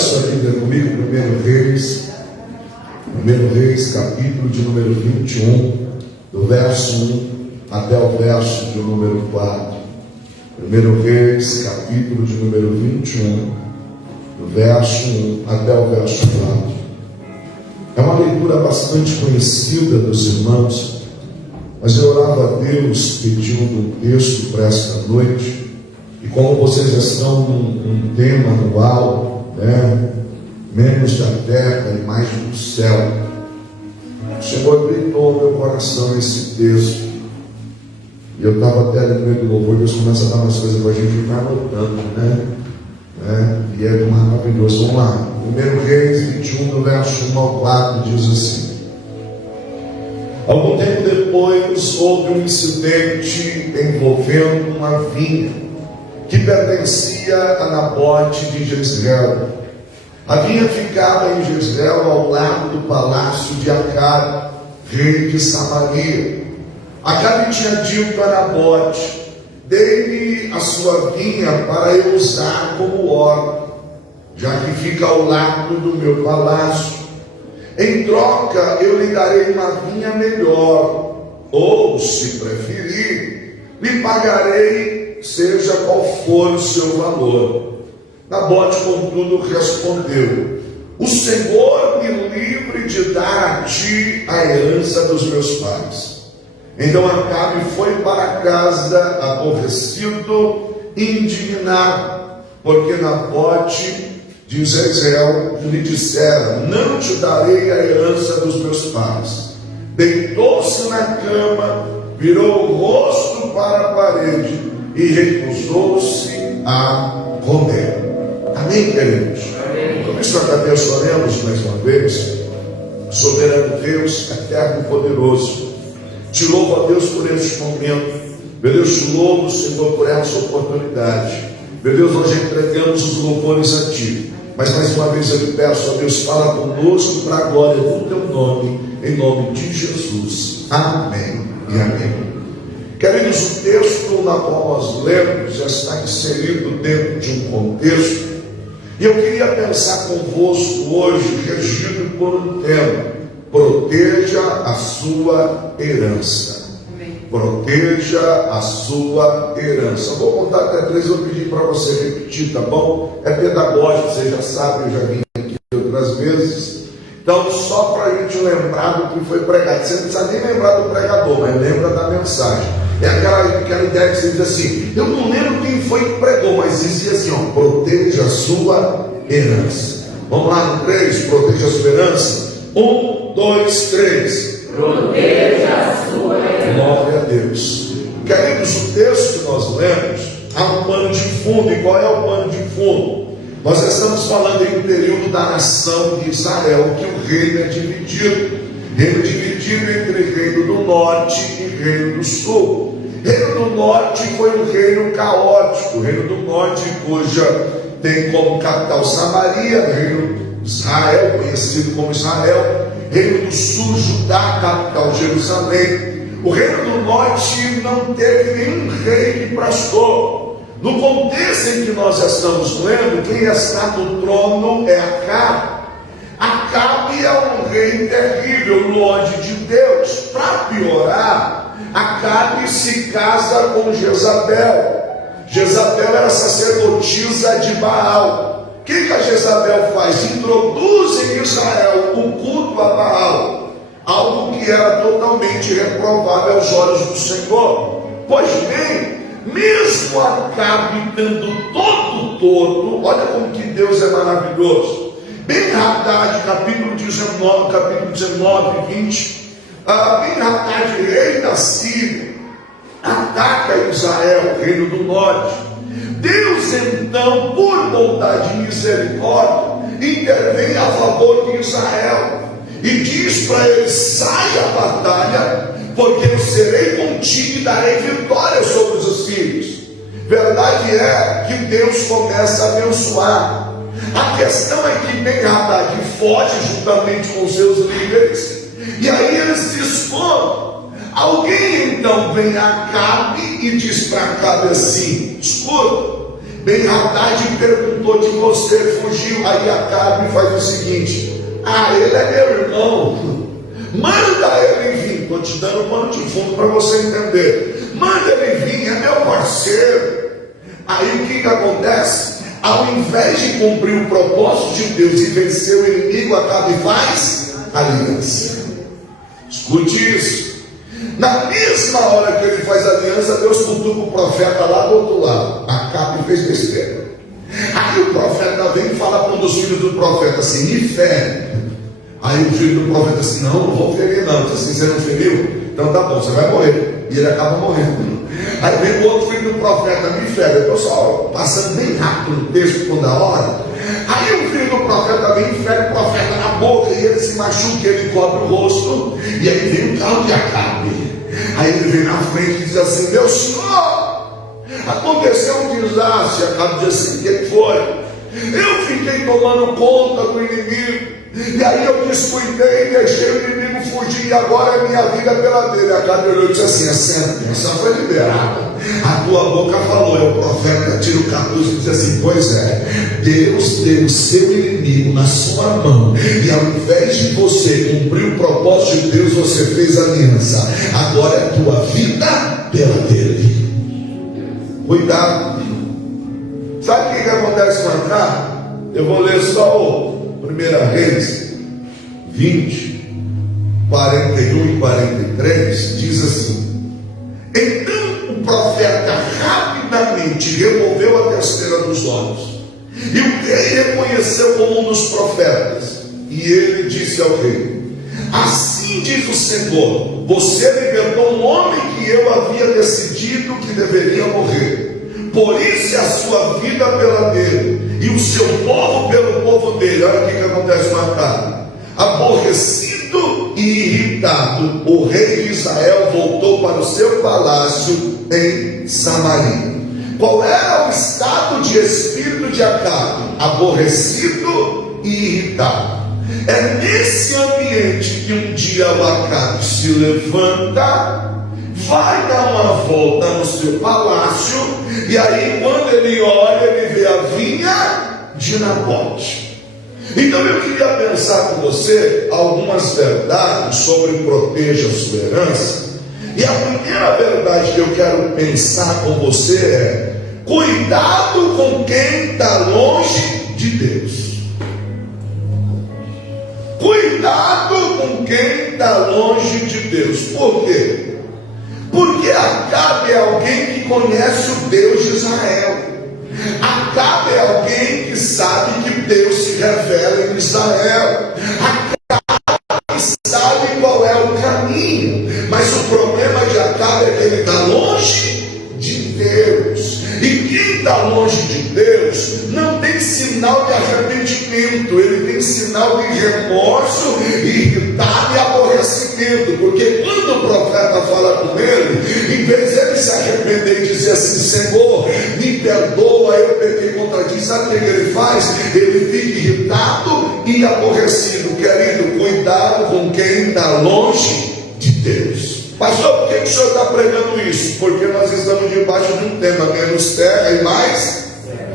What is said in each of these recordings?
sua Bíblia comigo, 1 Reis, capítulo de número 21, do verso 1 até o verso de número 4. 1 Reis, capítulo de número 21, do verso 1 até o verso 4. É uma leitura bastante conhecida dos irmãos, mas eu orava a Deus pedindo um texto para esta noite. E como vocês já estão num tema anual, né? Menos da terra e mais do céu, o Senhor gritou no meu coração esse texto. E eu estava até ali no meio do louvor, Deus começa a dar umas coisas para a gente ficar anotando, né? E é maravilhoso. Vamos lá. 1 Reis 21, do verso 1 ao 4, diz assim: Algum tempo depois houve um incidente envolvendo uma vinha que pertencia a Nabote de Jezreel. A vinha ficava em Jezreel, ao lado do palácio de Acabe, rei de Samaria. Acabe tinha dito a Nabote: dê-me a sua vinha para eu usar como horta, já que fica ao lado do meu palácio. Em troca eu lhe darei uma vinha melhor, ou, se preferir, lhe pagarei, seja qual for o seu valor. Nabote, contudo, respondeu: o Senhor me livre de dar a ti a herança dos meus pais. Então Acabe foi para casa aborrecido e indignado, porque Nabote de Jezreel lhe dissera: não te darei a herança dos meus pais. Deitou-se na cama, virou o rosto para a parede e recusou-se a comer. Amém, queridos? Por isso nós abençoaremos mais uma vez. Soberano Deus, eterno e poderoso, te louvo, a Deus, por este momento. Meu Deus, te louvo, Senhor, por essa oportunidade. Meu Deus, nós entregamos os louvores a ti, mas mais uma vez eu te peço, ó Deus, fala conosco para a glória do teu nome, em nome de Jesus. Amém e amém. Queridos, o texto na qual nós lemos já está inserido dentro de um contexto, e eu queria pensar convosco hoje, regido por um tema: proteja a sua herança. Proteja a sua herança. Eu vou contar até 3, eu vou pedir para você repetir, tá bom? É pedagógico, você já sabe, eu já vim aqui outras vezes. Então, só para a gente lembrar do que foi pregado. Você não precisa nem lembrar do pregador, mas lembra da mensagem. É aquela ideia que você diz assim: eu não lembro quem foi que pregou, mas dizia assim, ó, proteja a sua herança. Vamos lá no 3, proteja a sua herança. 1, 2, 3. Proteja a sua herança. Glória a Deus. Queridos, o texto que nós lemos, há um pano de fundo. E qual é o pano de fundo? Nós estamos falando em um período da nação de Israel, que o reino é dividido. Reino dividido entre reino do norte e reino do sul. Reino do norte foi um reino caótico. Reino do norte, cuja tem como capital Samaria, reino de Israel, conhecido como Israel. Reino do sul, Judá, capital Jerusalém. O reino do norte não teve nenhum rei que prestou. No contexto em que nós estamos lendo, quem está no trono é Acabe. Acabe é um rei terrível, no ódio de Deus. Para piorar, Acabe se casa com Jezabel. Jezabel era sacerdotisa de Baal. O que a Jezabel faz? Introduz em Israel o culto a Baal, algo que era totalmente reprovável aos olhos do Senhor. Pois bem, mesmo Acabe dando todo, olha como que Deus é maravilhoso. Ben-Hadad, capítulo 19, 20. Ben-Hadad, rei da Síria, ataca Israel, reino do norte. Deus então, por bondade e misericórdia, intervém a favor de Israel e diz para ele: saia a batalha, porque eu serei contigo e darei vitória sobre os assírios. Verdade é que Deus começa a abençoar. A questão é que Ben-Hadad foge juntamente com seus líderes, e aí eles se escondem. Alguém então vem a Acabe e diz para Acabe assim: escuta, Ben-Hadad perguntou: de você fugiu? Aí Acabe faz o seguinte: ele é meu irmão, manda ele vir. Estou te dando um pano de fundo para você entender. Manda ele vir, é meu parceiro. Aí o que acontece? Ao invés de cumprir o propósito de Deus e vencer o inimigo, Acabe faz aliança. Escute isso. Na mesma hora que ele faz aliança, Deus cutuca o profeta lá do outro lado. Acabe fez besteira. Aí o profeta vem e fala para um dos filhos do profeta assim: me fere. Aí o filho do profeta assim: não vou ferir não. Assim, você não feriu? Então tá bom, você vai morrer. E ele acaba morrendo. Aí vem o outro filho do profeta: me fere. Eu estou só passando bem rápido no texto toda hora. Aí o filho do profeta vem e fere o profeta na boca, e ele se machuca, ele cobre o rosto. E aí vem o carro de Acabe. Aí ele vem na frente e diz assim: meu senhor, aconteceu um desastre. Acabe diz assim: o que foi? Eu fiquei tomando conta do inimigo, e aí eu descuidei e deixei o inimigo fugir, e agora é minha vida pela dele. Acabe olhou e disse assim: a sentença foi liberada, a tua boca falou. É o profeta tira o capuz e diz assim: pois é, Deus deu o seu inimigo na sua mão, e ao invés de você cumprir o propósito de Deus, você fez aliança. Agora é tua vida pela dele. Cuidado. Sabe o que acontece com Acabe? Eu vou ler só o 1 Reis 20, 41 e 43. Diz assim: então o profeta rapidamente removeu a testeira dos olhos, e o rei reconheceu como um dos profetas. E ele disse ao rei: assim diz o Senhor, você libertou um homem que eu havia decidido que deveria morrer. Por isso é a sua vida pela dele, e o seu povo pelo povo dele. Olha o que acontece com Acabe. Aborrecido e irritado, o rei de Israel voltou para o seu palácio em Samaria. Qual era o estado de espírito de Acabe? Aborrecido e irritado. É nesse ambiente que um dia o Acabe se levanta, vai dar uma volta no seu palácio, e aí quando ele olha, ele vê a vinha de Nabote. Então eu queria pensar com você algumas verdades sobre proteja a sua herança. E a primeira verdade que eu quero pensar com você é: cuidado com quem está longe de Deus. Cuidado com quem está longe de Deus. Por quê? Porque Acabe é alguém que conhece o Deus de Israel. Acabe é alguém que sabe que Deus se revela em Israel. Acabe sabe qual é o caminho. Mas o problema de Acabe é que ele está longe de Deus. E quem está longe de Deus não tem sinal de arrependimento, ele tem sinal de remorso, irritado e aborrecimento. Porque quando o profeta fala com ele, em vez de ele se arrepender e dizer assim: Senhor, me perdoa, eu pequei contra ti, sabe o que ele faz? Ele fica irritado e aborrecido. Querido, cuidado com quem está longe de Deus. Pastor, por que o senhor está pregando isso? Porque nós estamos debaixo de um tema: menos terra e mais.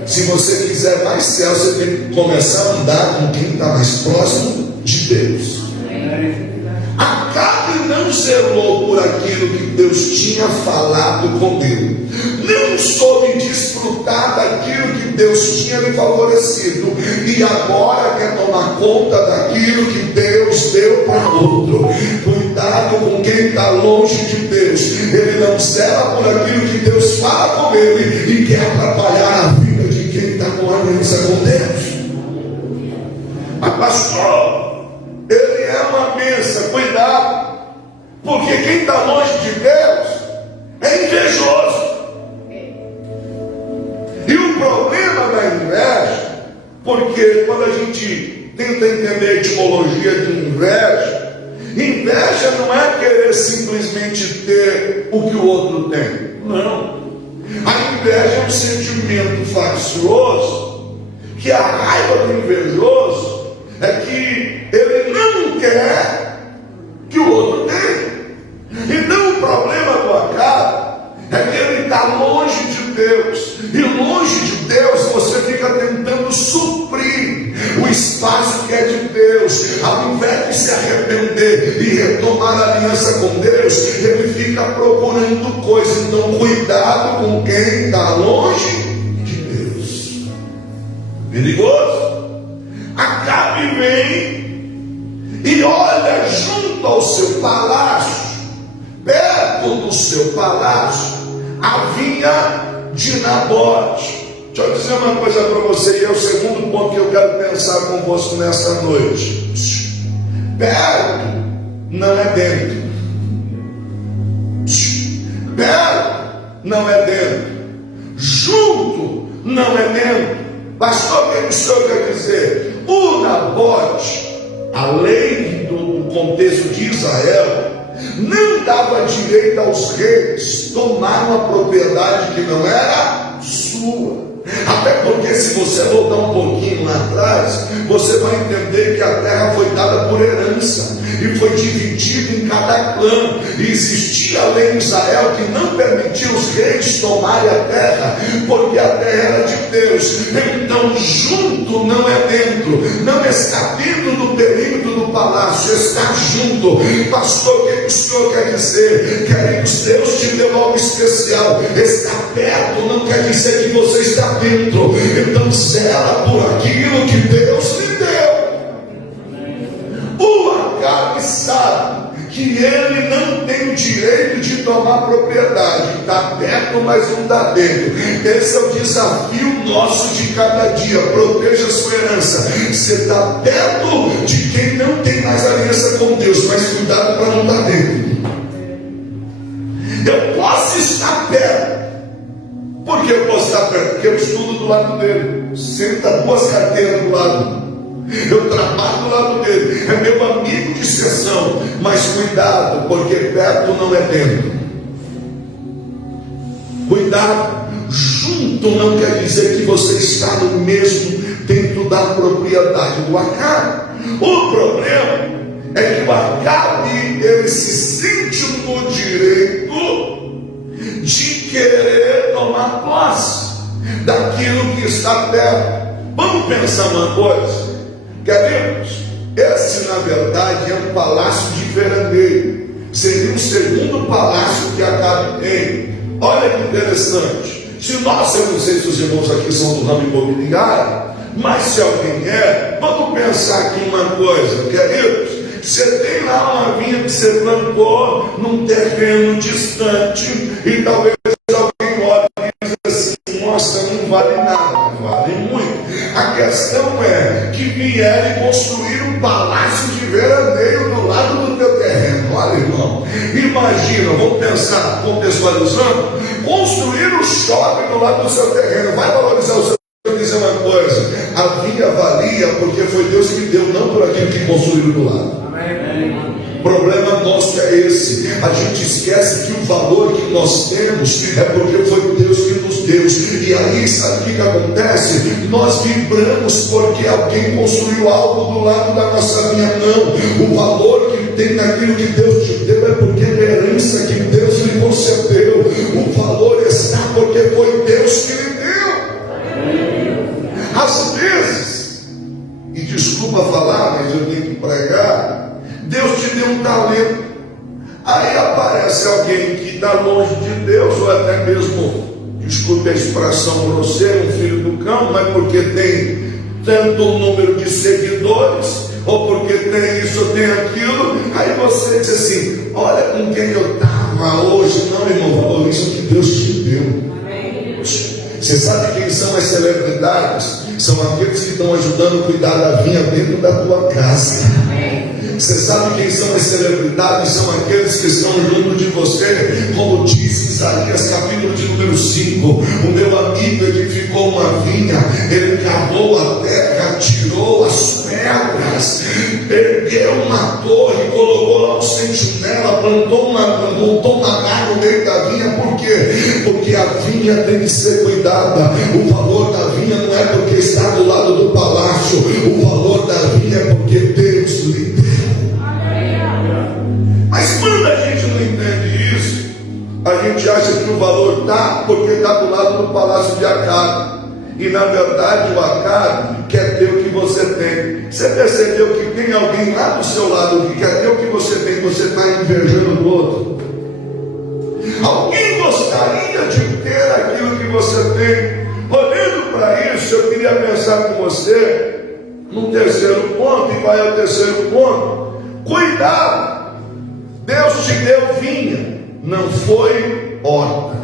Se você quiser mais céu, você tem que começar a andar com quem está mais próximo de Deus. Acabe não zelou por aquilo que Deus tinha falado com ele, não soube desfrutar daquilo que Deus tinha lhe favorecido, e agora quer tomar conta daquilo que Deus deu para outro. Cuidado com quem está longe de Deus. Ele não zela por aquilo que Deus fala com ele e quer atrapalhar a vida de quem está com aliança com Deus. Mas pastor, ele é uma bênção. Cuidado, porque quem está longe de Deus é invejoso. E o problema da inveja, porque quando a gente tenta entender a etimologia de inveja, inveja não é querer simplesmente ter o que o outro tem. Não. A inveja é um sentimento faccioso, que a raiva do invejoso é que ele não quer que o outro tenha. Então o problema do Acabe é que ele está longe de Deus, e longe de Deus Deus, ao invés de se arrepender e retomar a aliança com Deus, ele fica procurando coisa. Então cuidado com quem está longe de Deus. Perigoso. Acabe vem e olha junto ao seu palácio, perto do seu palácio, a vinha de Nabote. Deixa eu dizer uma coisa para você, e é o segundo ponto que eu quero pensar convosco nesta noite. Perto não é dentro. Perto não é dentro. Junto não é dentro. Pastor, o que o senhor quer dizer? O Nabote, além do contexto de Israel, não dava direito aos reis tomar uma propriedade que não era sua. Até porque, se você voltar um pouquinho lá atrás, você vai entender que a terra foi dada por herança e foi dividida em cada clã. E existia a lei em Israel que não permitia os reis tomarem a terra, porque a terra era de Deus. Então, junto não é dentro, não está dentro do perímetro do palácio, está junto. Pastor, o que o senhor quer dizer? Queridos, Deus te deu algo especial. Estar perto não quer dizer que você está dentro. Então zela por aquilo que Deus lhe deu. O Acabe sabe que ele não tem o direito de tomar propriedade. Está perto, mas não está dentro. Esse é o desafio nosso de cada dia. Proteja a sua herança. Você está perto de quem não tem mais aliança com Deus, mas cuidado para não estar dentro. Eu posso estar perto. Por que eu posso estar perto? Porque eu estudo do lado dele. Senta duas carteiras do lado. Eu trabalho do lado dele. É meu amigo de sessão. Mas cuidado, porque perto não é dentro. Cuidado. Junto não quer dizer que você está no mesmo dentro da propriedade do Acabe. O problema é que o Acabe, ele se sente no direito de querer tomar posse daquilo que está perto. Vamos pensar uma coisa, queridos. Esse, na verdade, é um palácio de veraneio. Seria o segundo palácio que Acabe tem. Olha que interessante. Se nós, eu não sei se os irmãos aqui são do ramo imobiliário, mas se alguém é, vamos pensar aqui uma coisa, queridos. Você tem lá uma vinha que você plantou num terreno distante, e talvez alguém olhe e diz assim: nossa, não vale nada. Vale muito. A questão é que vieram e construíram um palácio de veraneio do lado do teu terreno. Olha, irmão, imagina, vamos pensar, contextualizando, construir um shopping do lado do seu terreno. Vai valorizar o seu. Eu dizer uma coisa: a vinha valia porque foi Deus que deu, não por aquilo que construíram do lado. O problema nosso é esse. A gente esquece que o valor que nós temos é porque foi Deus que nos deu. E aí, sabe o que acontece? Nós vibramos porque alguém construiu algo do lado da nossa vinha. Não. O valor que tem naquilo que Deus te deu é porque é a herança que Deus lhe concedeu. O valor está porque foi Deus que lhe deu. Às vezes, e desculpa falar, mas eu tenho que pregar, Deus te deu um talento. Aí aparece alguém que está longe de Deus, ou até mesmo, desculpe a expressão grosseira, um filho do cão, mas porque tem tanto número de seguidores, ou porque tem isso ou tem aquilo. Aí você diz assim: olha com quem eu estava hoje. Não, irmão, valoriza o que Deus te deu. Você sabe quem são as celebridades? São aqueles que estão ajudando a cuidar da vinha dentro da tua casa. Você sabe quem são as celebridades? São aqueles que estão junto de você. Como diz Isaías capítulo de número 5: o meu amigo edificou uma vinha, ele cavou a terra, tirou as pedras, ergueu uma torre, colocou lá um sentinela, montou uma água no meio da vinha. Por quê? Porque a vinha tem que ser cuidada. O valor da vinha não é porque está do lado do palácio. O valor da vinha é porque Deus lhe deu. Mas quando a gente não entende isso, a gente acha que o valor está porque está do lado do palácio de Acabe. E na verdade o Acabe quer ter o que você tem. Você percebeu que tem alguém lá do seu lado que quer ter o que você tem, você está invejando do outro? Alguém gostaria de ter aquilo que você tem? Olhando para isso, eu queria pensar com você num terceiro ponto. E qual é o terceiro ponto? Cuidado! Deus te deu vinha, não foi horta.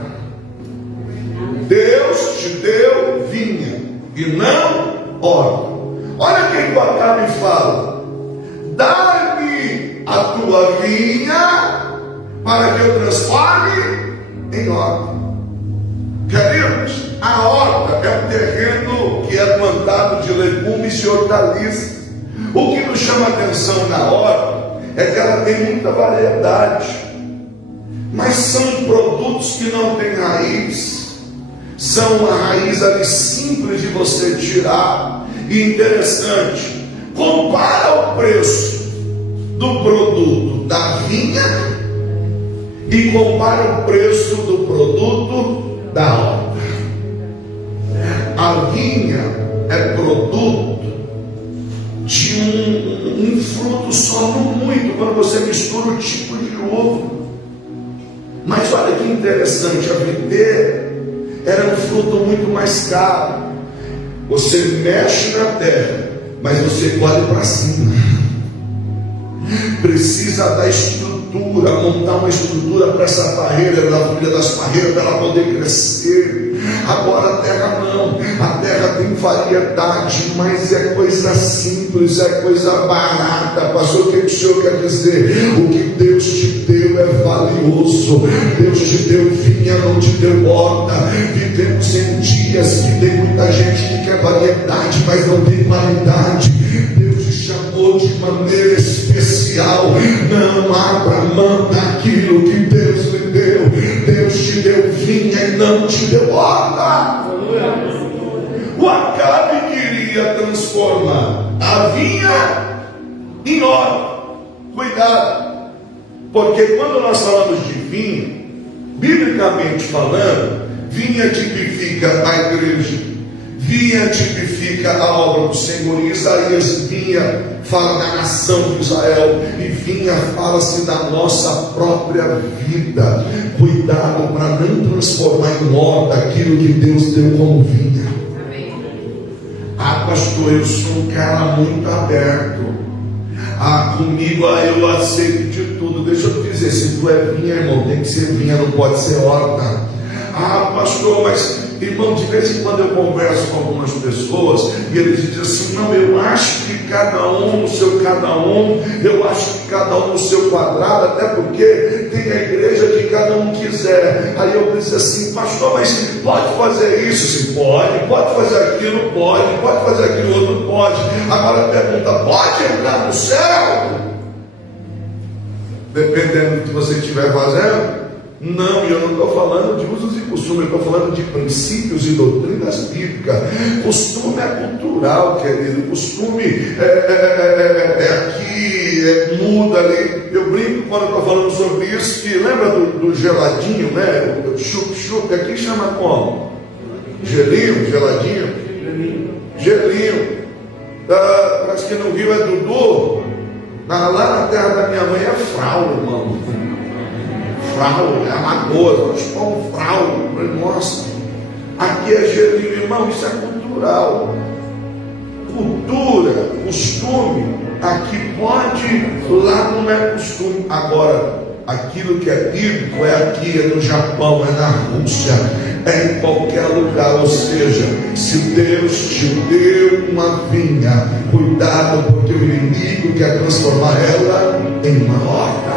Deus te deu vinha e não horta. Olha o que o Acabe fala: dá-me a tua vinha para que eu transforme em horta. Queridos, a horta é um terreno que é plantado de legumes e hortaliças. O que nos chama a atenção na horta é que ela tem muita variedade, mas são produtos que não têm raiz. São uma raiz ali simples de você tirar. E interessante, compara o preço do produto da vinha e compara o preço do produto da horta. A vinha é produto de um fruto só, não muito, quando você mistura o tipo de uva. Mas olha que interessante, a videira era um fruto muito mais caro. Você mexe na terra, mas você colhe para cima. Precisa da estrutura, montar uma estrutura para essa parreira, da folha das parreiras, para ela poder crescer. Agora a terra não, a terra tem variedade, mas é coisa simples, é coisa barata. Pastor, o que o senhor quer dizer? O que Deus te deu é valioso. Deus te deu vinha, não te deu horta. Vivemos em dias que tem muita gente que quer variedade, mas não tem qualidade. Deus te chamou de maneira especial. Não abra mão daquilo que Deus lhe deu. Deus te deu vinha e não te deu horta. O Acabe queria transformar a vinha em horta. Cuidado, porque quando nós falamos de vinho, biblicamente falando, vinha tipifica a igreja, vinha tipifica a obra do Senhor. Em Isaías, vinha fala da nação de Israel, e vinha fala-se da nossa própria vida. Cuidado para não transformar em horta aquilo que Deus deu como vinha. Ah, pastor, eu sou um cara muito aberto. Ah, comigo eu aceito de tudo. Deixa eu te dizer, se tu é vinha, irmão, tem que ser vinha, não pode ser horta. Ah, pastor, mas irmão, de vez em quando eu converso com algumas pessoas e eles dizem assim: não, eu acho que cada um no seu cada um, eu acho que cada um no seu quadrado, até porque tem a igreja que cada um quiser. Aí eu disse assim: pastor, mas pode fazer isso? Sim, pode fazer aquilo, pode fazer aquilo outro, pode. Agora a pergunta: pode entrar no céu? Dependendo do que você estiver fazendo. Não, eu não estou falando de usos e costumes, eu estou falando de princípios e doutrinas bíblicas. Costume é cultural, querido. Costume é aqui, muda ali. Eu brinco quando estou falando sobre isso, que lembra do geladinho, né? O chup-chup, aqui chama como? Gelinho, geladinho? Gelinho. Parece que no Rio é Dudu. Lá na terra da minha mãe é frau, irmão. Frau, é Alagoas, nós pomos frau. Nossa, aqui é gelinho, irmão, isso é cultural. Cultura, costume, aqui pode, lá não é costume. Agora, aquilo que é bíblico é aqui, é no Japão, é na Rússia, é em qualquer lugar. Ou seja, se Deus te deu uma vinha, cuidado, porque o inimigo quer transformar ela em uma horta.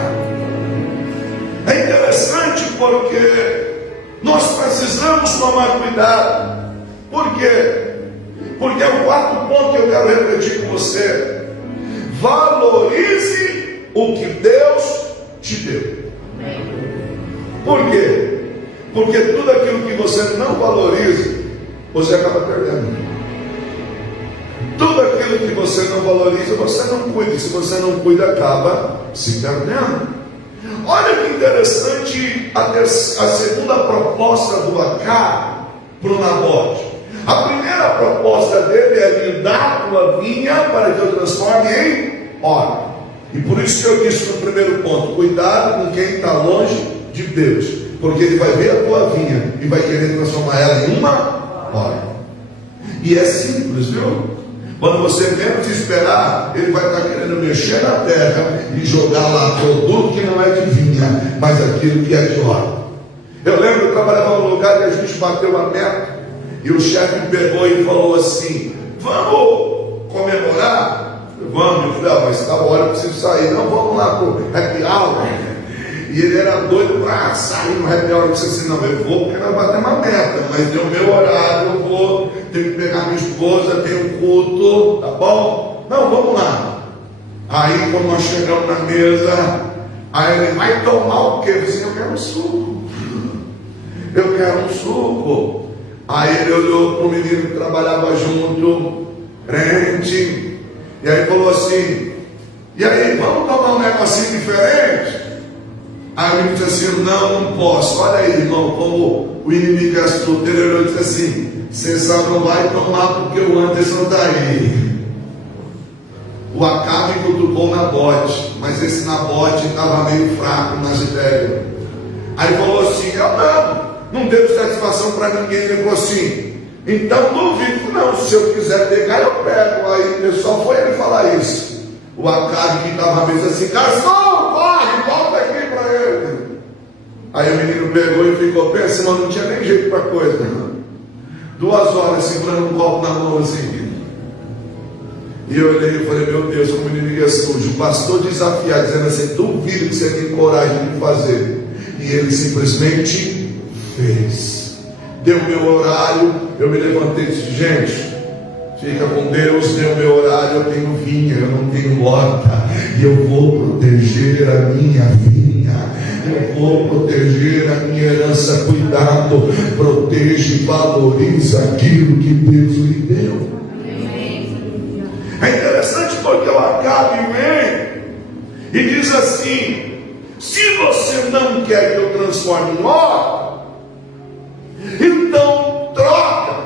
É interessante porque nós precisamos tomar cuidado. Por quê? Porque é o quarto ponto que eu quero repetir com você. Valorize o que Deus te deu. Por quê? Porque tudo aquilo que você não valoriza, você acaba perdendo. Tudo aquilo que você não valoriza, você não cuida. E se você não cuida, acaba se perdendo. Olha que interessante a segunda proposta do Acabe para o Nabote. A primeira proposta dele é me dar a tua vinha para que eu transforme em óleo. E por isso que eu disse no primeiro ponto: cuidado com quem está longe de Deus, porque ele vai ver a tua vinha e vai querer transformar ela em uma óleo. E é simples, viu? Quando você menos esperar, ele vai estar querendo mexer na terra e jogar lá produto que não é de vinha, mas aquilo que é de óleo. Eu lembro que eu trabalhava num lugar que a gente bateu a meta, e o chefe me pegou e falou assim: vamos comemorar? Vamos. Eu falei: mas está hora, eu preciso sair. Não, vamos lá pro happy hour. E ele era doido para sair no happy hour. Eu disse assim: não, eu vou porque nós batemos uma meta, mas deu meu horário, eu vou, tenho que pegar minha esposa, tem um culto, tá bom? Não, vamos lá. Aí quando nós chegamos na mesa, aí ele: vai tomar o quê? Eu disse: eu quero um suco. Eu quero um suco. Aí ele olhou para o menino que trabalhava junto, crente, e aí falou assim: e aí, vamos tomar um negocinho diferente? Aí o menino disse assim: não posso. Olha aí, irmão, como o inimigo é astuto. Ele olhou e disse assim: você só não vai tomar porque o Anderson está aí. O Acabe cutucou o Nabote, mas esse Nabote estava meio fraco nas ideias. Aí falou assim: eu não devo satisfação para ninguém. Ele falou assim: então duvido, não, se eu quiser pegar eu pego. Aí só foi ele falar isso. O Acabe que estava à mesa assim: garçom, corre, volta aqui para ele. Aí o menino pegou e ficou pensando, mas não tinha nem jeito para coisa, não. 2 horas segurando um copo na mão assim. E eu olhei e falei: meu Deus, como o inimigo é sujo. O pastor desafiado, dizendo assim: duvido que você tem coragem de fazer. E ele simplesmente fez. Deu meu horário, eu me levantei e disse: gente, fica com Deus, deu meu horário, eu tenho vinha, eu não tenho horta, e eu vou proteger a minha vinha, eu vou proteger a minha herança. Cuidado, protege e valoriza aquilo que Deus lhe deu. É interessante porque o Acabe vem e diz assim: se você não quer que eu transforme em óleo, então troca,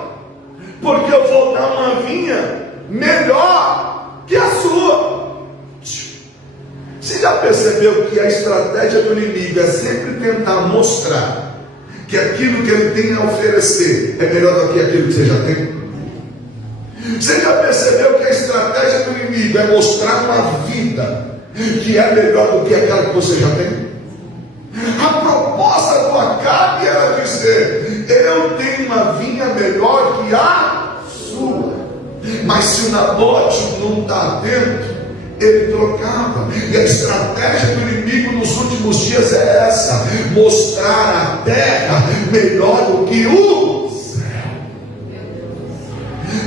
porque eu vou dar uma vinha melhor que a sua. Você já percebeu que a estratégia do inimigo é sempre tentar mostrar que aquilo que ele tem a oferecer é melhor do que aquilo que você já tem? Você já percebeu que a estratégia do inimigo é mostrar uma vida que é melhor do que aquela que você já tem? A proposta do Acabe era dizer: eu tenho uma vinha melhor que a sua. Mas se o Nabote não está atento, ele trocava. E a estratégia do inimigo nos últimos dias é essa: mostrar a terra melhor do que o céu.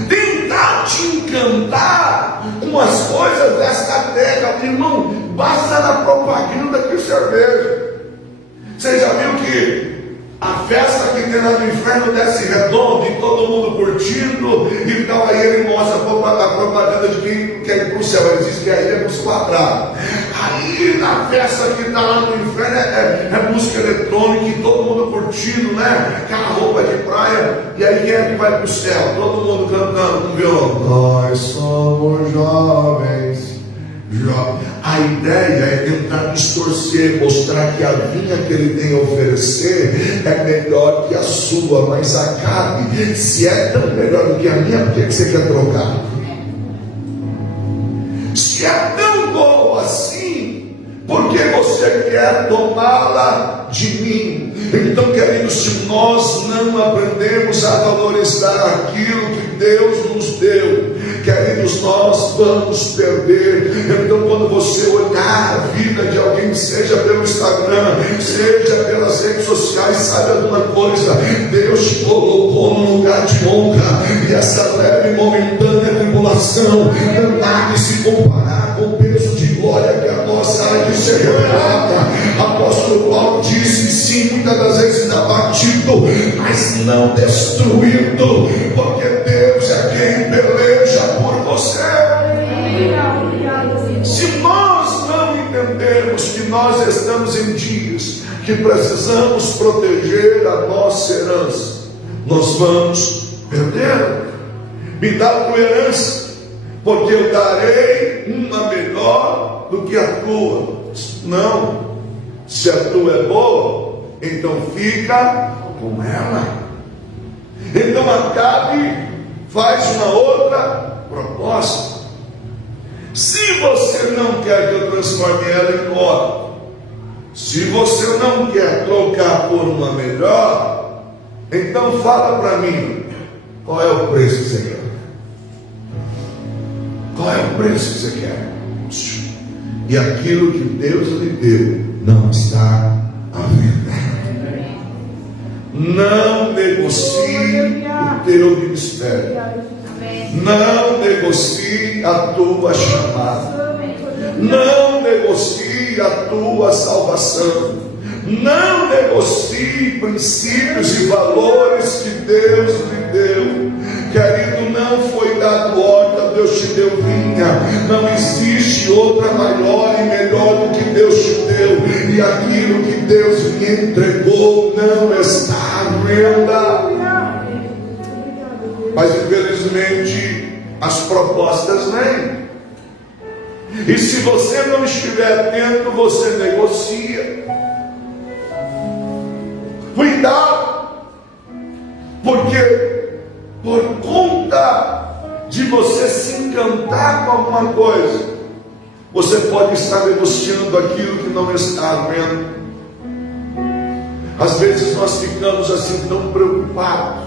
Tentar te encantar com as coisas desta terra. Irmão, basta na propaganda que cerveja. Você já viu que a festa que tem lá no inferno desce redonda e todo mundo curtindo? Então aí ele mostra a propaganda de quem quer ir para o céu. Ele diz que aí é para os quadrados. Aí na festa que está lá no inferno é música eletrônica e todo mundo curtindo, né? Aquela roupa de praia. E aí quem é que vai para o céu? Todo mundo cantando com violão. Nós somos jovens. A ideia é tentar distorcer, mostrar que a vinha que ele tem a oferecer é melhor que a sua. Mas Acabe, se é tão melhor do que a minha, por que você quer trocar? Se é tão boa assim, por que você quer tomá-la de mim? Então, queridos, se nós não aprendemos a valorizar aquilo que Deus nos deu, queridos, nós vamos perder. Então, quando você olhar a vida de alguém, seja pelo Instagram, seja pelas redes sociais, saiba de uma coisa: Deus te colocou num lugar de honra, e essa leve e momentânea tribulação não há de se comparar com o peso de glória que a nossa há de ser revelada. Apóstolo Paulo disse: sim, muitas das vezes abatido, mas não destruído, porque Deus é quem peleja por você. Se nós não entendermos que nós estamos em dias que precisamos proteger a nossa herança, nós vamos Perderam. Me dá a tua herança, porque eu darei uma melhor do que a tua. Não. Se a tua é boa, então fica com ela. Então Acabe faz uma outra proposta. Se você não quer que eu transforme ela em óleo, se você não quer trocar por uma melhor, então fala para mim, qual é o preço que você quer? Qual é o preço que você quer? E aquilo que Deus lhe deu não está à venda. Não negocie o teu ministério. Não negocie a tua chamada. Não negocie a tua salvação. Não negocie princípios e valores que Deus lhe deu. Querido, não foi dado horta, Deus te deu vinha. Não existe outra maior e melhor do que Deus te deu. E aquilo que Deus me entregou não está à venda. Mas infelizmente as propostas vêm. E se você não estiver atento, você negocia. Cuidado, porque por conta de você se encantar com alguma coisa, você pode estar negociando aquilo que não está havendo. Às vezes nós ficamos assim tão preocupados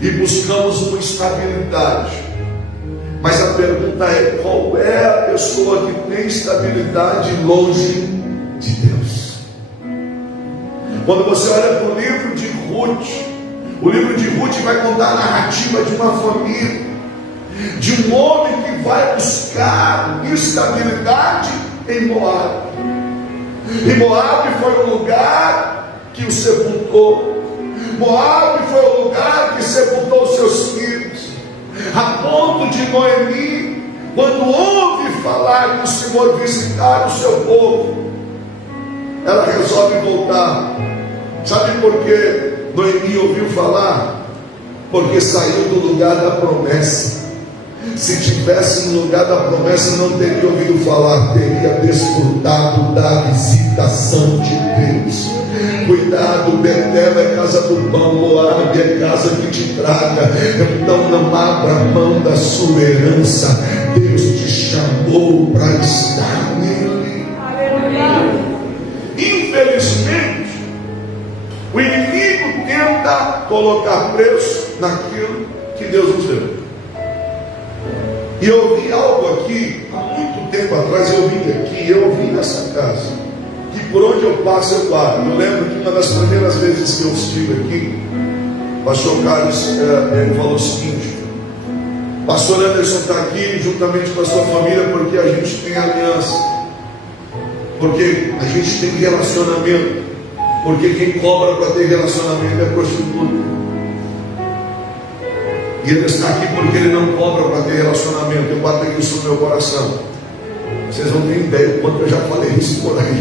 e buscamos uma estabilidade. Mas a pergunta é: qual é a pessoa que tem estabilidade longe de Deus? Quando você olha para o livro de Ruth, o livro de Ruth vai contar a narrativa de uma família, de um homem que vai buscar estabilidade em Moabe. E Moabe foi o lugar que o sepultou. Moabe foi o lugar que sepultou seus filhos, a ponto de Noemi, quando ouve falar que o Senhor visitar o seu povo, ela resolve voltar. Sabe por que Noemi ouviu falar? Porque saiu do lugar da promessa. Se tivesse no lugar da promessa, não teria ouvido falar, teria desfrutado da visitação de Deus. Cuidado, Betel é casa do pão, Moabe é casa que te traga. Então não abra mão da sua herança. Deus te chamou para estar nele. Infelizmente, o inimigo tenta colocar preço naquilo que Deus nos deu. E eu ouvi algo aqui, há muito tempo atrás, eu ouvi nessa casa, que por onde eu passo eu guardo. Eu lembro que uma das primeiras vezes que eu estive aqui, o pastor Carlos ele falou o seguinte: pastor Anderson está aqui juntamente com a sua família porque a gente tem aliança, porque a gente tem relacionamento, porque quem cobra para ter relacionamento é prostituta. E ele está aqui porque ele não cobra para ter relacionamento. Eu bato isso no meu coração. Vocês não têm ideia o quanto eu já falei isso por aí.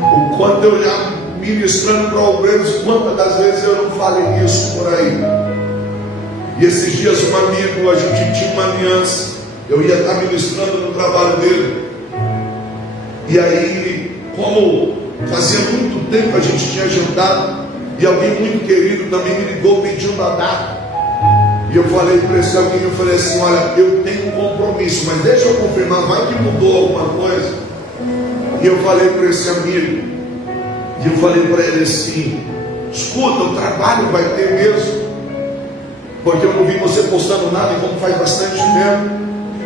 O quanto eu já ministrando para obreiros, quantas das vezes eu não falei isso por aí. E esses dias um amigo, a gente tinha uma aliança. Eu ia estar ministrando no trabalho dele. E aí, como fazia muito tempo a gente tinha agendado, e alguém muito querido também me ligou pedindo a data. E eu falei para esse alguém, eu falei assim: olha, eu tenho um compromisso, mas deixa eu confirmar, vai que mudou alguma coisa. E eu falei para esse amigo, e eu falei para ele assim: escuta, o trabalho vai ter mesmo, porque eu não vi você postando nada, e como faz bastante tempo.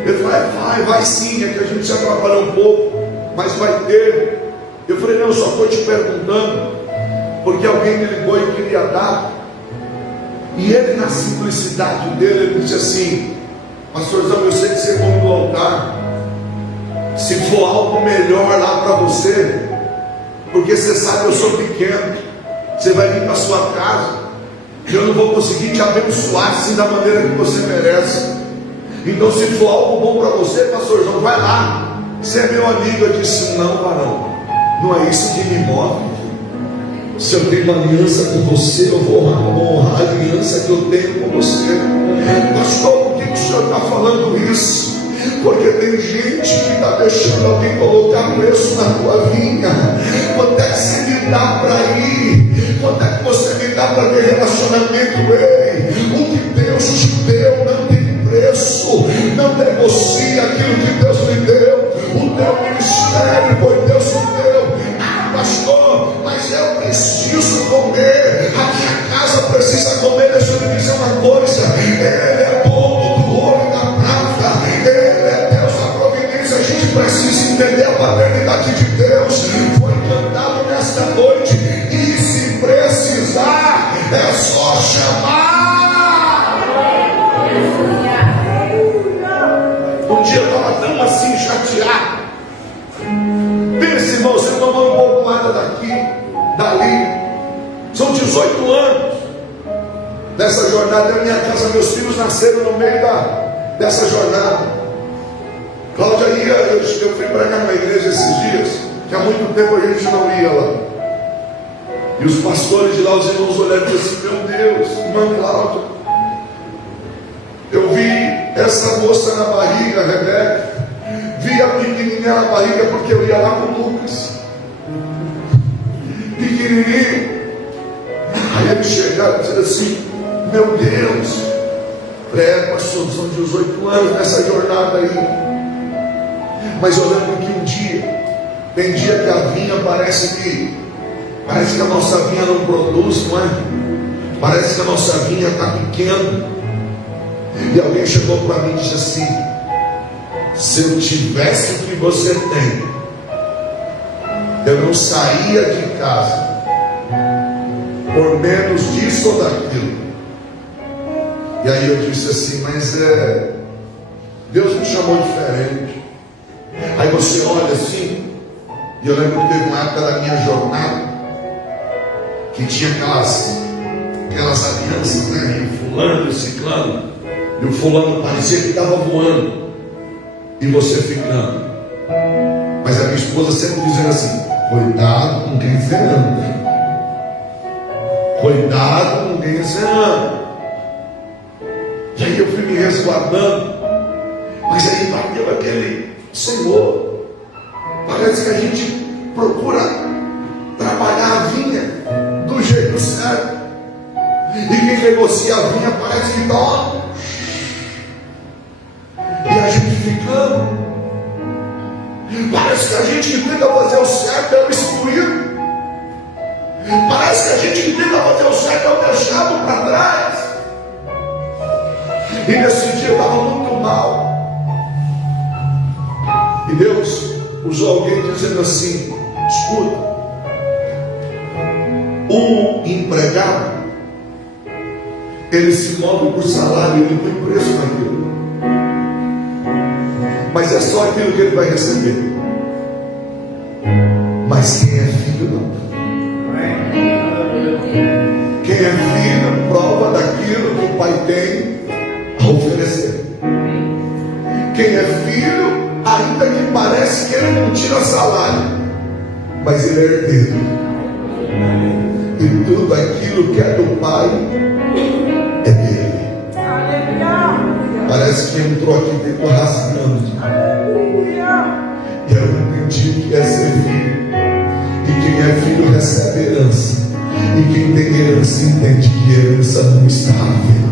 Ele falou: vai sim, é que a gente se atrapalhou um pouco, mas vai ter. Eu falei: não, eu só estou te perguntando, porque alguém me ligou e queria dar. E ele, na simplicidade dele, ele disse assim: pastorzão, eu sei que você come no altar, se for algo melhor lá para você, porque você sabe eu sou pequeno, você vai vir para a sua casa, eu não vou conseguir te abençoar assim da maneira que você merece. Então se for algo bom para você, pastorzão, vai lá, você é meu amigo. Eu disse: não, varão, não é isso que me move. Se eu tenho uma aliança com você, eu vou honrar a aliança aliança que eu tenho com você. Pastor, por que o senhor está falando isso? Porque tem gente que está deixando alguém colocar preço na tua vinha. Quanto é que você me dá para ir? Quanto é que você me dá para ter relacionamento? Ei, o que Deus te deu não tem preço. Não negocie aquilo que Deus lhe deu. O teu ministério foi Deus que deu. Ah, pastor, mas eu preciso comer. A minha casa precisa comer. Deixa eu lhe dizer uma coisa. Ele é dono do ouro e da prata. Ele é Deus da providência. A gente precisa entender a paternidade de Deus. Foi cantado nesta noite. E se precisar, é só chamar. Um dia eu estava tão assim chateado. Pense, irmãos, eu tomando um pouco nada daqui, dali. São 18 anos dessa jornada da minha casa. Meus filhos nasceram no meio dessa jornada. Cláudia ia, eu fui pregar na igreja esses dias, que há muito tempo a gente não ia lá. E os pastores de lá, os irmãos olhando e assim, meu Deus, irmã Cláudia, eu vi essa moça na barriga, a Rebeca, vi a pequenininha na barriga, porque eu ia lá com o Lucas, pequenininho. Aí eles chegaram e disseram assim, meu Deus, pastor, são 18 anos nessa jornada aí. Mas eu lembro que um dia, tem dia que a vinha parece que a nossa vinha não produz, não é? Parece que a nossa vinha está pequena. E alguém chegou para mim e disse assim, se eu tivesse o que você tem, eu não saía de casa por menos disso ou daquilo. E aí eu disse assim, mas Deus me chamou diferente. Aí você olha assim, e eu lembro que teve uma época da minha jornada que tinha aquelas alianças, né? E o fulano, e o ciclano, e o fulano parecia que estava voando, e você ficando. Mas a minha esposa sempre dizendo assim, cuidado com quem você anda. Cuidado com quem você anda. E aí eu fui me resguardando. Mas aí bateu aquele, Senhor, parece que a gente procura trabalhar a vinha do jeito certo. E quem negocia a vinha parece que está. E a gente ficando. Parece que a gente que tenta fazer o certo é o excluído. Parece que a gente que tenta fazer o certo é o deixado para trás. E nesse dia eu estava muito mal. E Deus usou alguém dizendo assim, escuta, o empregado, ele se move por salário, ele põe preço naquilo. Mas é só aquilo que ele vai receber. Mas quem é filho não. Quem é filho prova daquilo que o pai tem a oferecer. Quem é filho, ainda que parece que ele não tira salário, mas ele é herdeiro. E tudo aquilo que é do pai é dele. Parece que entrou aqui dentro rasgando. E eu entendi que é ser filho. E quem é filho recebe herança. E quem tem herança entende que herança não está à venda.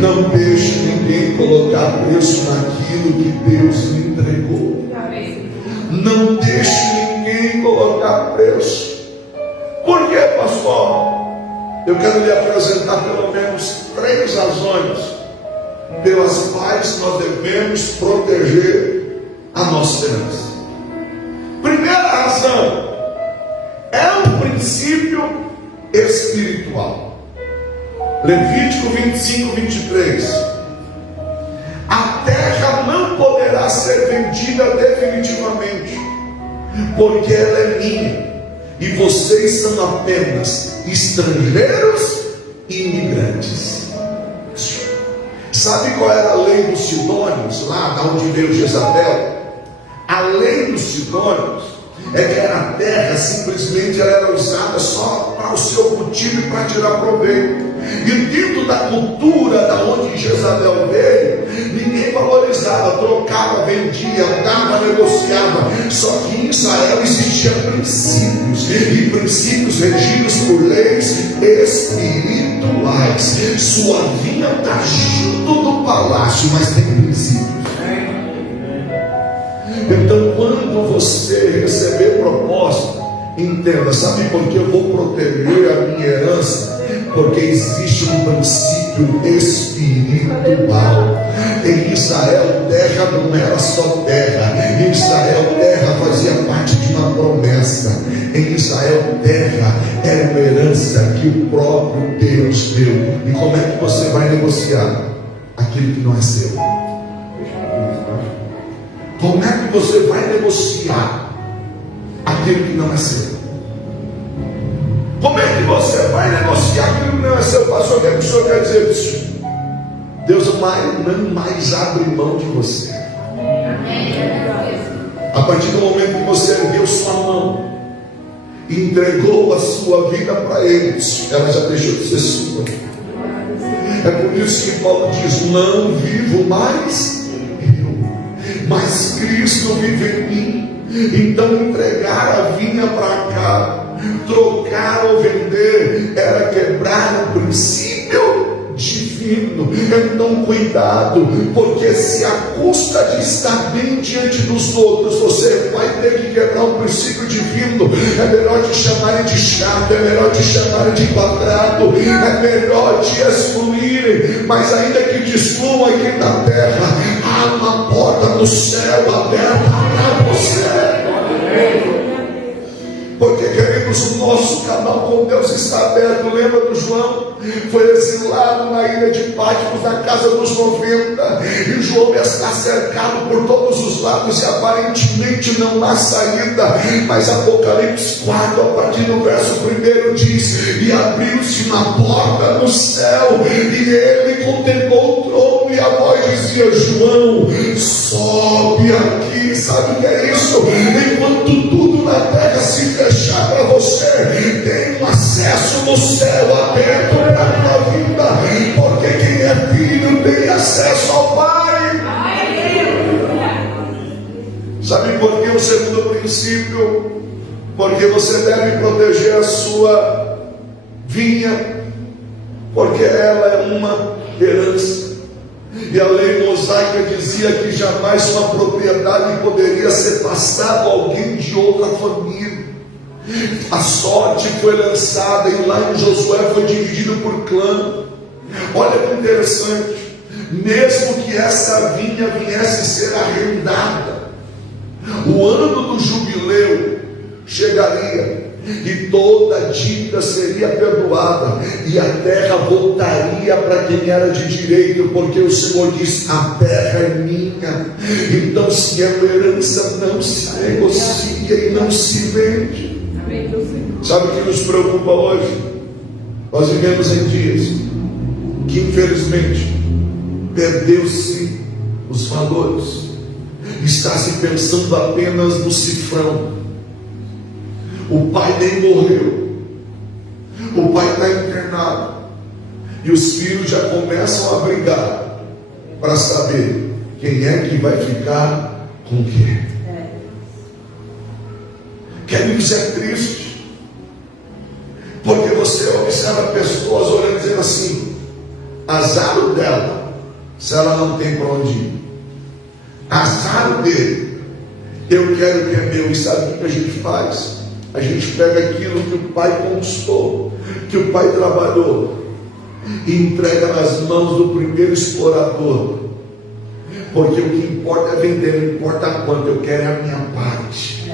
Não deixe ninguém colocar preço naquilo que Deus lhe entregou. Não deixe ninguém colocar preço. Por quê, pastor? Eu quero lhe apresentar pelo menos 3 razões pelas quais nós devemos proteger a nossa herança. Primeira razão é um princípio espiritual. Levítico 25, 23. A terra não poderá ser vendida definitivamente, porque ela é minha, e vocês são apenas estrangeiros e imigrantes. Sabe qual era a lei dos sidônios, lá de onde veio Jezabel? A lei dos sidônios é que a terra simplesmente ela era usada só para o seu cultivo e para tirar proveito. E dentro da cultura da onde Jezabel veio, ninguém valorizava, trocava, vendia, dava, negociava. Só que em Israel existiam princípios, e princípios regidos por leis espirituais. Sua vinha está junto do palácio, mas tem princípios. Então, quando você receber proposta, entenda, sabe por que eu vou proteger a minha herança? Porque existe um princípio espiritual. Em Israel, terra não era só terra. Em Israel, terra fazia parte de uma promessa. Em Israel, terra era uma herança que o próprio Deus deu. E como é que você vai negociar aquilo que não é seu? Como é que você vai negociar aquilo que não é seu? Como é que você vai negociar aquilo que não é seu? Pastor, o que o senhor quer dizer disso? Deus não mais abre mão de você. A partir do momento que você ergueu sua mão e entregou a sua vida para Ele, ela já deixou de ser sua. É por isso que Paulo diz: não vivo mais eu, mas Cristo vive em mim. Então entregar a vinha para cá, trocar ou vender, era quebrar o princípio divino. Então cuidado, porque se a custa de estar bem diante dos outros, você vai ter que quebrar um princípio divino. É melhor te chamarem de chato, é melhor te chamarem de quadrado, é melhor te excluírem, mas ainda que te excluam aqui na terra, há uma porta no céu aberta para você. Porque, queridos, o nosso canal com Deus está aberto. Lembra do João? Foi exilado na ilha de Patmos, na casa dos 90. E João está cercado por todos os lados e aparentemente não há saída. Mas Apocalipse 4, a partir do verso 1 diz: e abriu-se uma porta no céu, e ele contemplou o trono, e a voz dizia: João, sobe aqui. Sabe o que é isso? Enquanto tudo na terra se fechar para você, tem um acesso no céu aberto para a tua vida, porque quem é filho tem acesso ao Pai. Sabe por que o segundo princípio? Porque você deve proteger a sua vinha, porque ela é uma herança. E a lei mosaica dizia que jamais uma propriedade poderia ser passada a alguém de outra família. A sorte foi lançada, e lá em Josué foi dividido por clã. Olha que interessante, mesmo que essa vinha viesse ser arrendada, o ano do jubileu chegaria e toda a dívida seria perdoada, e a terra voltaria para quem era de direito, porque o Senhor diz: a terra é minha. Então, se é uma herança, não se negocia e não se vende. Sabe o que nos preocupa hoje? Nós vivemos em dias que infelizmente perdeu-se os valores, está se pensando apenas no cifrão. O pai nem morreu, o pai está internado, e os filhos já começam a brigar para saber quem é que vai ficar com quem. Queridos, é triste, porque você observa pessoas orando dizendo assim: azar o dela, se ela não tem para onde ir, azar o dele, eu quero o que é meu. E sabe o que a gente faz? A gente pega aquilo que o pai conquistou, que o pai trabalhou, e entrega nas mãos do primeiro explorador. Porque o que importa é vender, não importa quanto, eu quero a minha parte.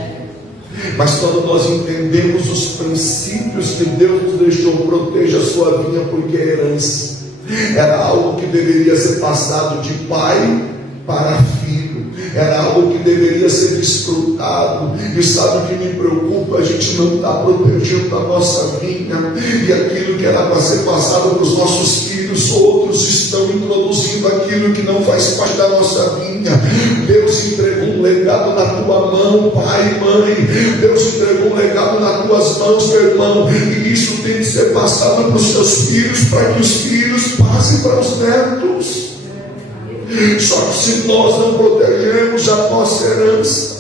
Mas quando nós entendemos os princípios que Deus nos deixou, proteja a sua vinha, porque é herança. Era algo que deveria ser passado de pai para filho. era algo que deveria ser desfrutado. E sabe o que me preocupa? A gente não está protegendo a nossa vinha, e aquilo que era para ser passado para os nossos filhos, outros estão introduzindo aquilo que não faz parte da nossa vinha. Deus entregou um legado na tua mão, pai e mãe. Deus entregou um legado nas tuas mãos, meu irmão, e isso tem que ser passado para os seus filhos, para que os filhos passem para os netos. Só que se nós não protegemos a nossa herança,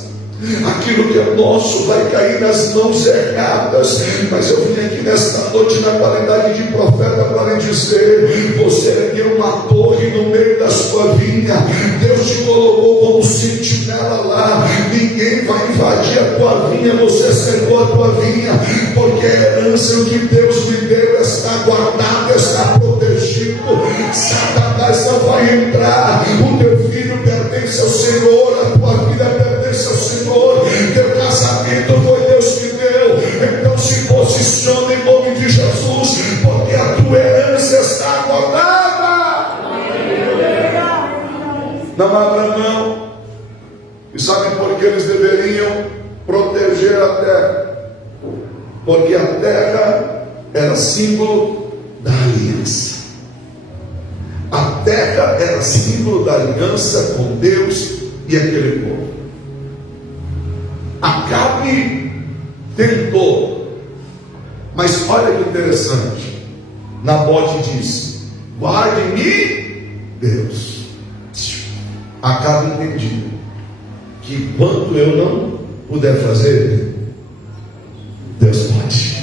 aquilo que é nosso vai cair nas mãos erradas. Mas eu vim aqui nesta noite na qualidade de profeta para lhe dizer: você ergueu uma torre no meio da sua vinha. Deus te colocou como sentinela lá. Ninguém vai invadir a tua vinha. Você cercou a tua vinha, porque a herança que Deus me deu está guardada, está protegido. Satanás não vai entrar. O teu filho pertence ao Senhor, a tua vida pertence ao Senhor, teu casamento foi Deus que deu. Então se posicione em nome de Jesus, porque a tua herança está guardada. Não abra mão. E sabe por que eles deveriam proteger a terra? Porque a terra era símbolo da aliança. A terra era símbolo da aliança com Deus e aquele povo. Acabe tentou, mas olha que interessante. Nabote disse: guarde-me Deus. Acabe entendido que quanto eu não puder fazer, Deus pode.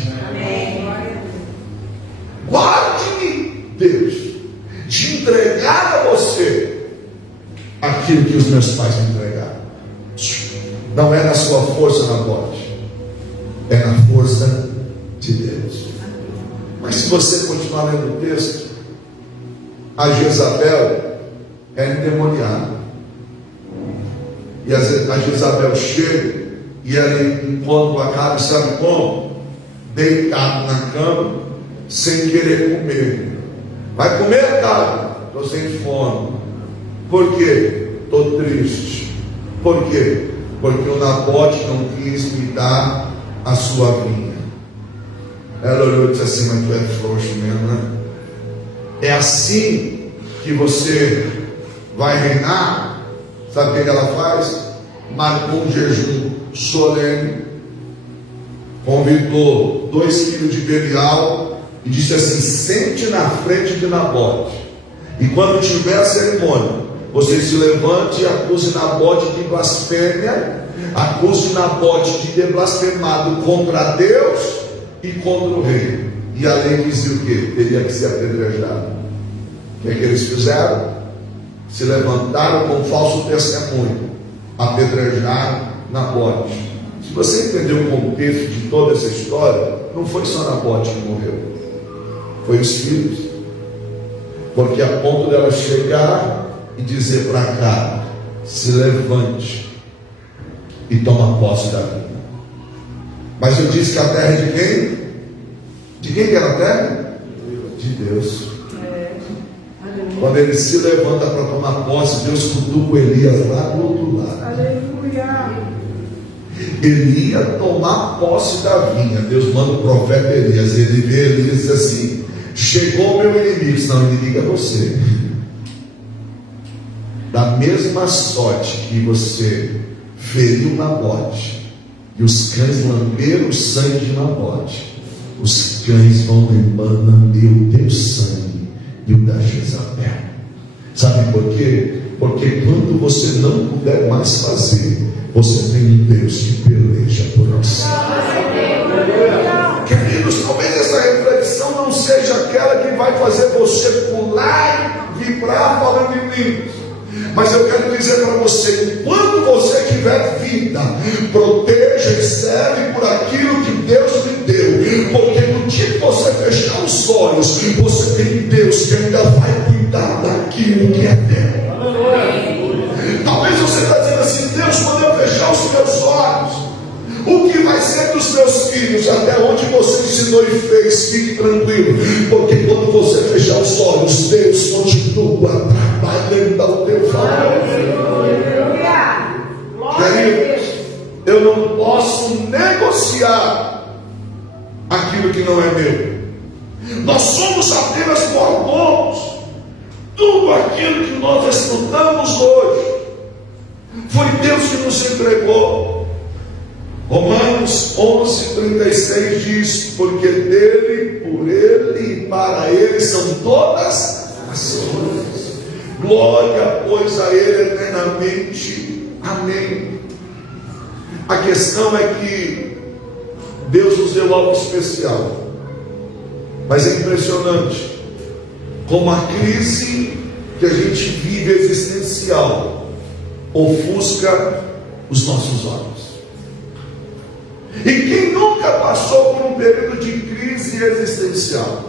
Guarde-me Deus de entregar a você aquilo que os meus pais me entregaram. Não é na sua força, Nabote, é na força de Deus. Mas se você continuar lendo o texto, a Jezabel é endemoniada, e a Jezabel chega e ela encontra o Acabe, sabe como? Deitado na cama, sem querer comer. Vai comer, Acabe? Estou sem fome. Por quê? Estou triste. Por quê? Porque o Nabote não quis me dar a sua vinha. Ela olhou e disse assim: mas tu é frouxo mesmo, né? É assim que você vai reinar? Sabe o que ela faz? Marcou um jejum solene, convidou 2 filhos de Belial e disse assim: sente na frente de Nabote, e quando tiver a cerimônia, você se levante e acuse Nabote de blasfêmia, acuse Nabote de ter blasfemado contra Deus e contra o rei. E a lei dizia o quê? Teria que ser apedrejado. O que é que eles fizeram? Se levantaram com falso testemunho, apedrejaram Nabote. Se você entender o contexto de toda essa história, não foi só Nabote que morreu, foi os filhos. Porque a ponto dela chegar e dizer para cá: se levante e toma posse da vida. Mas eu disse que a terra é de quem? De quem que era a terra? De Deus. Quando ele se levanta para tomar posse, Deus cutuca Elias lá do outro lado. Aleluia. Ele ia tomar posse da vinha. Deus manda o profeta Elias. Ele vê Elias e diz assim: chegou o meu inimigo. Senão o inimigo é você. Da mesma sorte que você feriu Nabote e os cães lamberam o sangue de Nabote, os cães vão lamber o teu sangue e o da Jezabel. Sabe por quê? Porque quando você não puder mais fazer, você tem um Deus que peleja por você. Queridos, talvez essa reflexão não seja aquela que vai fazer você pular e vibrar falando em línguas. Mas eu quero dizer para você: enquanto você tiver vida, proteja e serve por aquilo que Deus lhe deu, porque no dia que você fechar os olhos, você tem Deus que ainda vai cuidar daquilo que é teu. Talvez você está dizendo assim: Deus, quando eu fechar os meus olhos, o que vai ser dos meus filhos? Até onde você ensinou e fez, fique tranquilo, porque quando você fechar os olhos, Deus continua trabalhando ao teu favor. eu não posso negociar aquilo que não é meu. Nós somos apenas mordomos. Tudo aquilo que nós estudamos hoje foi Deus que nos entregou. Romanos 11:36 diz: porque dele, por ele e para ele são todas as coisas. Glória, pois, a ele eternamente. Amém. A questão é que Deus nos deu algo especial. Mas é impressionante como a crise que a gente vive existencial ofusca os nossos olhos. E quem nunca passou por um período de crise existencial?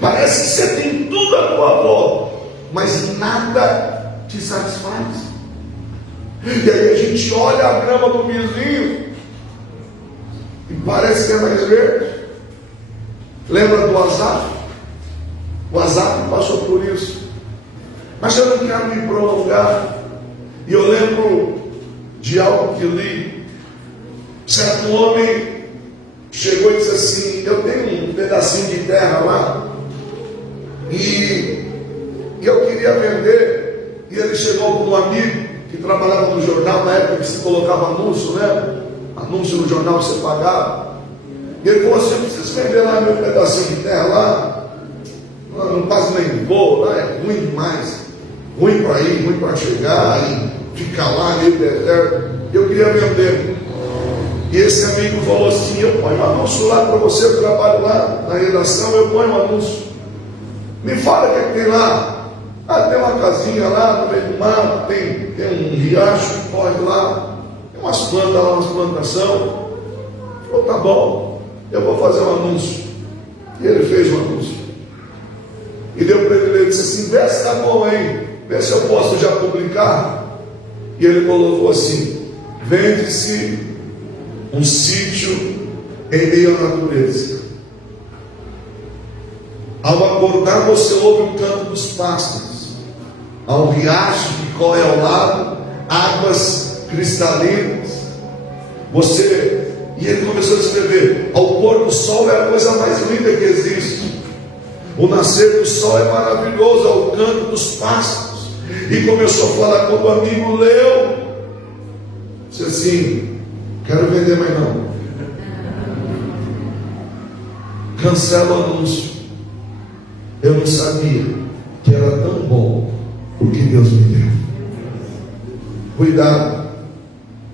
Parece que você tem tudo à tua volta, mas nada te satisfaz. E aí a gente olha a grama do vizinho e parece que é mais verde. Lembra do Asaf? O Asaf passou por isso. Mas eu não quero me prolongar. E eu lembro de algo que li. Certo homem chegou e disse assim: eu tenho um pedacinho de terra lá e eu queria vender. E ele chegou com um amigo que trabalhava no jornal, na época que se colocava anúncio, né? Anúncio no jornal que você pagava. E ele falou assim: eu preciso vender lá meu pedacinho de terra lá. Não quase nem vou, lá é ruim demais. Ruim para ir, ruim para chegar, e ficar lá no deserto. Eu queria vender. E esse amigo falou assim: eu ponho um anúncio lá para você, eu trabalho lá na redação, eu ponho um anúncio. Me fala o que é que tem lá. Ah, tem uma casinha lá no meio do mato, tem um riacho que corre lá, tem umas plantas lá, umas plantações. Ele falou: tá bom, eu vou fazer um anúncio. E ele fez um anúncio. E deu para ele, disse assim: vê se tá bom aí, vê se eu posso já publicar. E ele colocou assim: vende-se um sítio em meio à natureza. Ao acordar você ouve o canto dos pássaros, há um riacho que corre ao lado, águas cristalinas. E ele começou a escrever: ao pôr do sol é a coisa mais linda que existe. O nascer do sol é maravilhoso, ao canto dos pássaros. E começou a falar. Quando o amigo leu, disse assim: quero vender, mas não. Cancela o anúncio. Eu não sabia que era tão bom o que Deus me deu. Cuidado,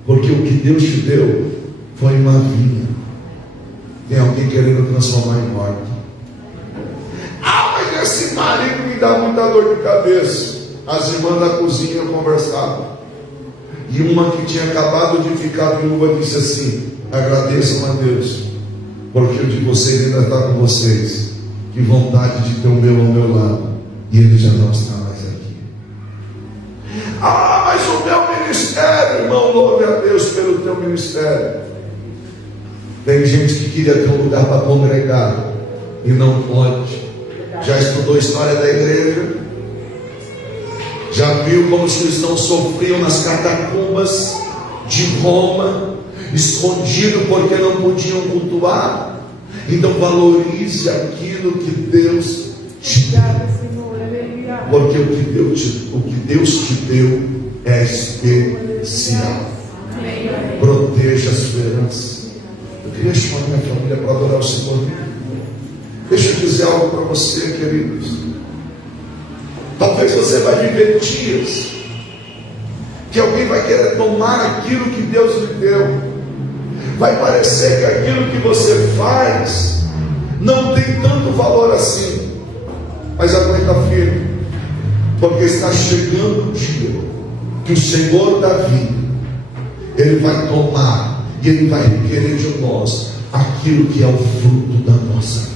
porque o que Deus te deu foi uma vinha. Tem alguém querendo transformar em morte. Ah, mas esse marido me dá muita dor de cabeça. As irmãs da cozinha conversavam. E uma que tinha acabado de ficar viúva disse assim: agradeçam a Deus, porque o de vocês ainda está com vocês. Que vontade de ter o meu ao meu lado, e ele já não está mais aqui. Ah, mas o meu ministério, irmão, louve a Deus pelo teu ministério. Tem gente que queria ter um lugar para congregar e não pode. Já estudou a história da igreja? Já viu como os cristãos sofriam nas catacumbas de Roma, escondido porque não podiam cultuar? Então valorize aquilo que Deus te deu, porque o que Deus te deu é especial. Proteja a sua herança. Eu queria chamar minha família para adorar o Senhor. Deixa eu dizer algo para você, queridos. Talvez você vai viver dias que alguém vai querer tomar aquilo que Deus lhe deu. Vai parecer que aquilo que você faz não tem tanto valor assim. Mas aguenta firme, porque está chegando o dia que o Senhor da vida, Ele vai tomar e Ele vai requerer de nós aquilo que é o fruto da nossa vida.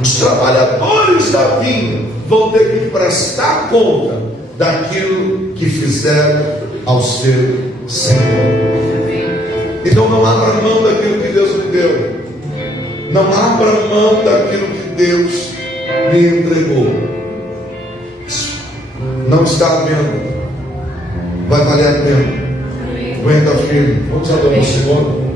Os trabalhadores da vinha vão ter que prestar conta daquilo que fizeram ao seu Senhor. Então não abra mão daquilo que Deus lhe deu. Não abra mão daquilo que Deus lhe entregou. Não está vendo Vai valer a pena. Aguenta firme. Vamos adorar o Senhor.